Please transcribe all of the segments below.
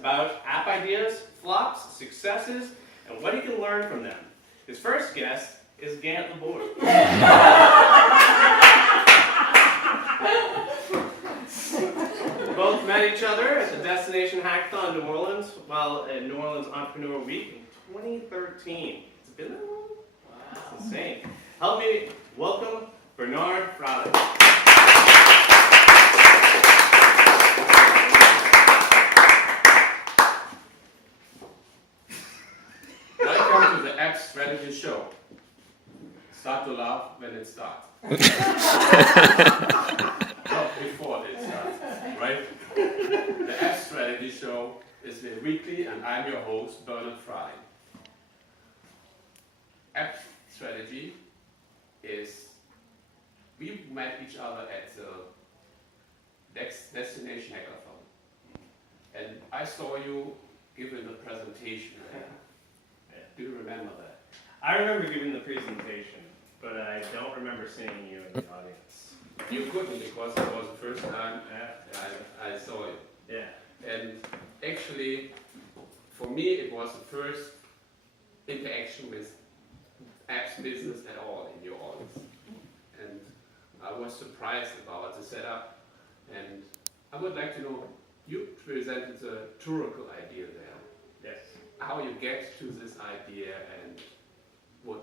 about app ideas, flops, successes, and what you can learn from them. His first guest is Gant Laborde. We both met each other at the Destination Hackathon in New Orleans while at New Orleans Entrepreneur Week in 2013. It's been that long? Wow. That's insane. Help me welcome Bernhard Fraling. Welcome to the App Strategy Show. Start to laugh when it starts. Not before it starts, right? The App Strategy Show is weekly, and I'm your host, Bernhard Fraling. App Strategy is, we met each other at the Destination Hackathon. And I saw you giving a presentation. Do you remember that? I remember giving the presentation, but I don't remember seeing you in the audience. You couldn't, because it was the first time I saw it. Yeah. And actually, for me, it was the first interaction with apps business at all in New Orleans. And I was surprised about the setup. And I would like to know, you presented the tourical idea there. Yes. How you get to this idea, and what,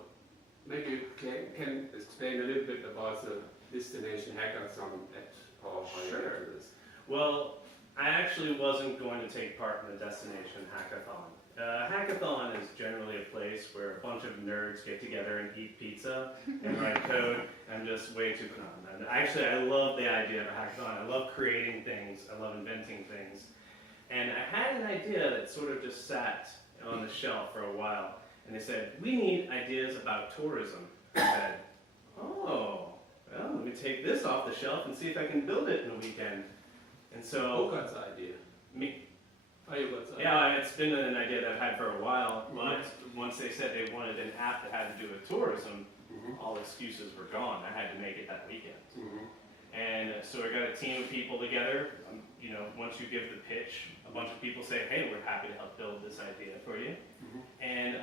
maybe you can explain a little bit about the Destination Hackathon at how you Sure. get to this. Well, I actually wasn't going to take part in the Destination Hackathon. Hackathon is generally a place where a bunch of nerds get together and eat pizza and write code. I'm just way too calm. And actually, I love the idea of a hackathon. I love creating things. I love inventing things. And I had an idea that sort of just sat on the shelf for a while. And they said, we need ideas about tourism. I said, oh, well, let me take this off the shelf and see if I can build it in a weekend. And so, Who got the idea? me. Oh, you got the idea. Yeah, it's been an idea that I've had for a while, but once they said they wanted an app that had to do with tourism, all excuses were gone. I had to make it that weekend. And so I got a team of people together. You know, once you give the pitch, a bunch of people say, hey, we're happy to help build this idea for you. And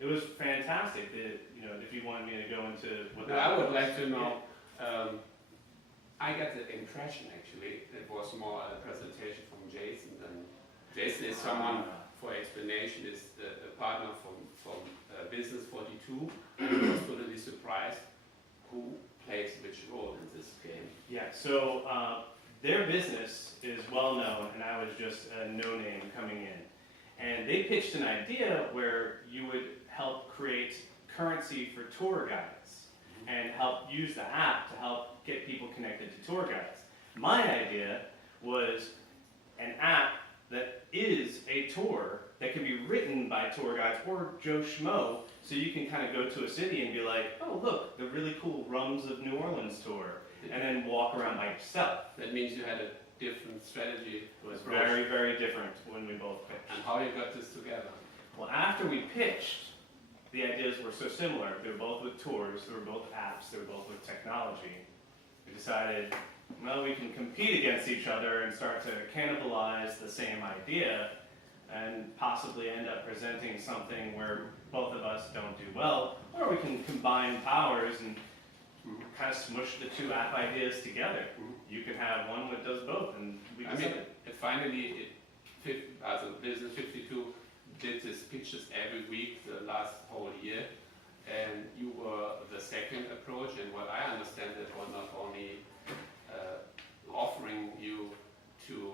it was fantastic. You know, if you wanted me to go into what No, I would like to know, I got the impression actually, it was more a presentation from Jason. And Jason is someone, for explanation, is the partner from Business 42. I was totally surprised who plays which role in this game. Yeah, so their business is well known, and I was just a no-name coming in. And they pitched an idea where you would help create currency for tour guides and help use the app to help get people connected to tour guides. My idea was an app that is a tour that can be written by tour guides or Joe Schmo, so you can kind of go to a city and be like, oh look, the really cool Rums of New Orleans tour, and then walk around by yourself. That means you had a different strategy. It was very, very different when we both pitched. And how you got this together? Well, after we pitched, the ideas were so similar. They were both with tours, they were both apps, they were both with technology. We decided, well, we can compete against each other and start to cannibalize the same idea and possibly end up presenting something where both of us don't do well, or we can combine powers and kind of smush the two app ideas together. You can have one that does both, and we I mean, finally, Business 52 did these pitches every week the last whole year, and you were the second approach. And what I understand, that was not only offering you to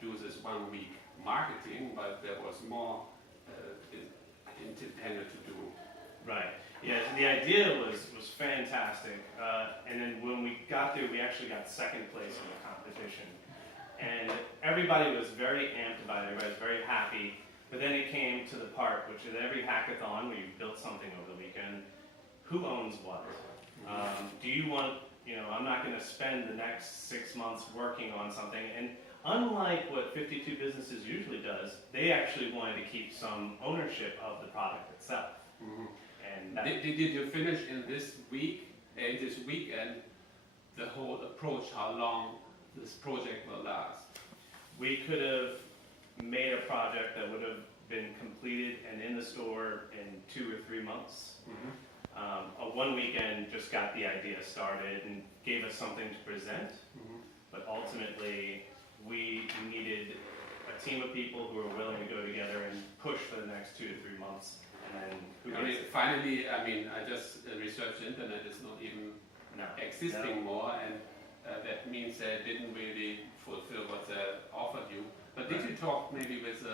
do this 1 week marketing, but there was more intended to do. Right. Yeah, so the idea was fantastic. And then when we got there, we actually got second place in the competition. And everybody was very amped about it. Everybody was very happy. But then it came to the part, which is every hackathon where you built something over the weekend, who owns what? Do you want, you know, I'm not going to spend the next 6 months working on something. And unlike what 52 Businesses usually does, they actually wanted to keep some ownership of the product itself. And that, Did you finish in this week, this weekend, the whole approach, how long this project will last? we could have a project that would have been completed and in the store in 2 or 3 months. One weekend just got the idea started and gave us something to present, but ultimately we needed a team of people who were willing to go together and push for the next 2 to 3 months. And then finally, I mean, I just researched the internet is not even existing more, and that means they didn't really fulfill what they offered you. But did you talk maybe with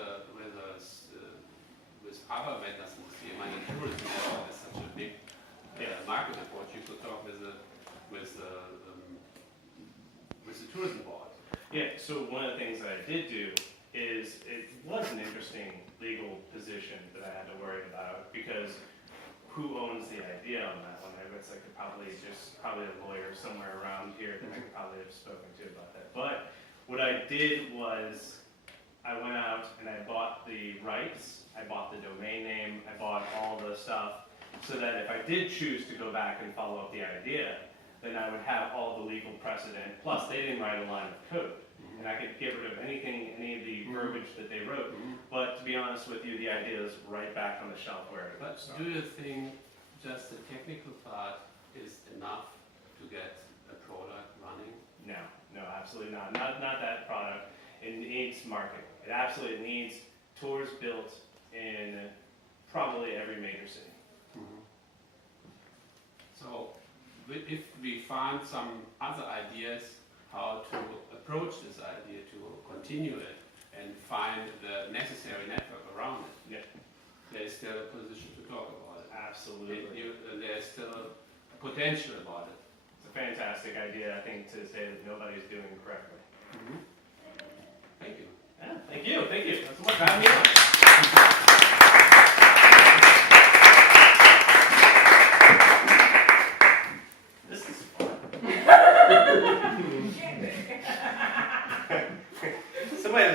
other vendors in the scene? I mean, tourism is such a big market approach. You could talk with the tourism board. Yeah. So one of the things that I did do is it was an interesting legal position that I had to worry about, because who owns the idea on that one? I guess I could probably a lawyer somewhere around here that I could probably have spoken to about that. But what I did was I went out and I bought the rights, I bought the domain name, I bought all the stuff, so that if I did choose to go back and follow up the idea, then I would have all the legal precedent. Plus, they didn't write a line of code, and I could get rid of any of the verbiage that they wrote. But to be honest with you, the idea is right back on the shelf where it But was. do you think just the technical part is enough to get a product running? No, absolutely not. Not that product. It needs marketing. It absolutely needs tours built in probably every major city. So, if we find some other ideas how to approach this idea, to continue it, and find the necessary network around it, there's still a position to talk about it. Absolutely. There's still a potential about it. It's a fantastic idea, I think, to say that nobody's doing it correctly. Thank you. Yeah, thank you. That's so much for having me on.